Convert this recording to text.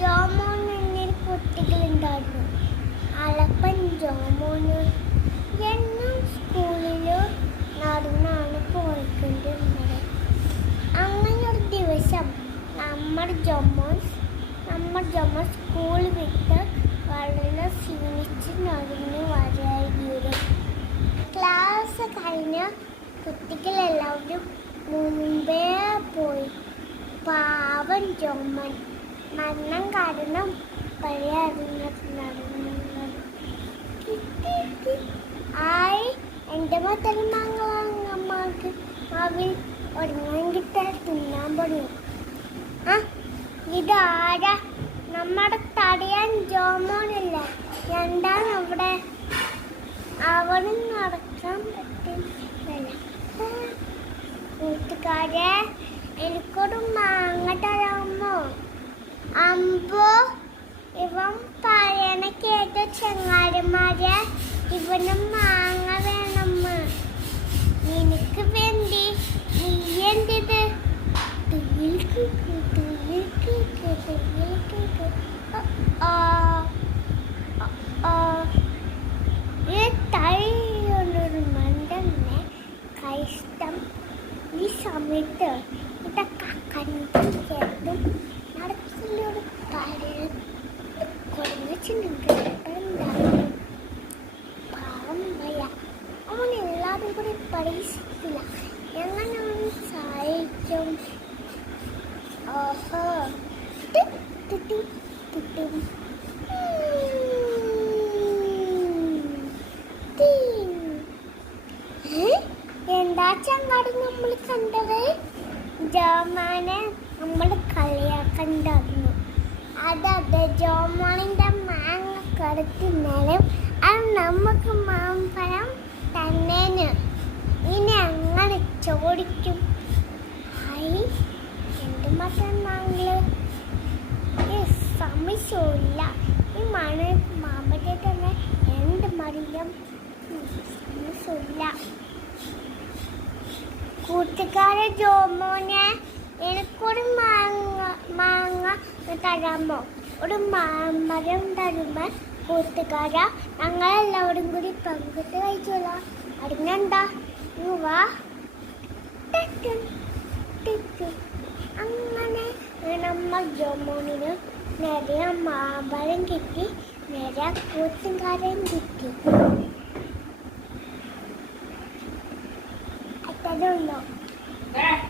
ജോമോൻ എന്നൊരു കുട്ടികളുണ്ടായിരുന്നു. അളപ്പൻ ജോമോന് എന്നും സ്കൂളിൽ നടന്നാണ് പോയിക്കൊണ്ടിരുന്നത്. അങ്ങനെ ഒരു ദിവസം നമ്മുടെ ജോമോൻ സ്കൂൾ വിട്ട് വളരെ ക്ഷീണിച്ച് നടന്ന് വരായിരുന്നു. ക്ലാസ് കഴിഞ്ഞ കുട്ടികളെല്ലാവരും മുമ്പേ പോയി. പാവൻ ജോമോൻ മരണം കാരണം നടന്നത്. എൻ്റെ മുതലമാർക്ക് മാവിൽ ഒരുങ്ങാൻ കിട്ടാൻ തിന്നാൻ പറയും. ഇതാരാ? നമ്മുടെ തടയാൻ ജോമോനല്ല, രണ്ടാണ് അവിടെ. അവന് നടക്കാൻ പറ്റില്ല. കൂട്ടുകാരെ, എനിക്കൊരു മാങ്ങ തരാമോ? അമ്പോ, ഇവൻ പറയണ കേട്ട ചങ്ങാരന്മാരെ, ഇവന് മാങ്ങ വേണമ്മ. നിനക്ക് വേണ്ടി നീ എന്തിത്? തൈയൊരു മണ്ടന്നെ കഷ്ടം. ഈ സമയത്ത് ഇതൊക്കെ കണ്ടും കേട്ടും നടക്കുന്നൊരു കാര്യം കുറഞ്ഞിട്ടുണ്ടായിരുന്നു. പാവം വയ്യ, അവൻ എല്ലാവരും കൂടി പരീക്ഷിക്കില്ല. എങ്ങനെ അവൻ സഹായിക്കും? ഓഹോ, എന്താ ചങ്ങാട് നമ്മൾ കണ്ടത്? ജോമോനെ നമ്മൾ കളിയാക്കണ്ടായിരുന്നു. അതെ, ജോമോണിന്റെ മാങ്ങ കടത്തിന്നാലും അത് നമുക്ക് മാമ്പഴം തന്നേന്. ഇനി അങ്ങനെ ചോദിക്കും. എന്ത് മാത്രം മാങ്ങള് സംശയമില്ല. ഈ മാമ്പഴത്തെ തന്നെ എന്ത് മറിയം സംശയമില്ല. കൂട്ടുകാരെ, ജോമോനെ എനിക്കൊരു മാങ്ങ തരാമോ? ഒരു മാമ്പഴം തരുമ്പോ കൂട്ടുകാര ഞങ്ങളെല്ലാവരും കൂടി പങ്കിട്ട് കഴിച്ചോളാം. അറിഞ്ഞെന്താ? വാ. അങ്ങനെ നമ്മൾ ജോമോനിന് നിറയെ മാമ്പഴം കിട്ടി, നിറയെ കൂട്ടുകാരൻ കിട്ടി.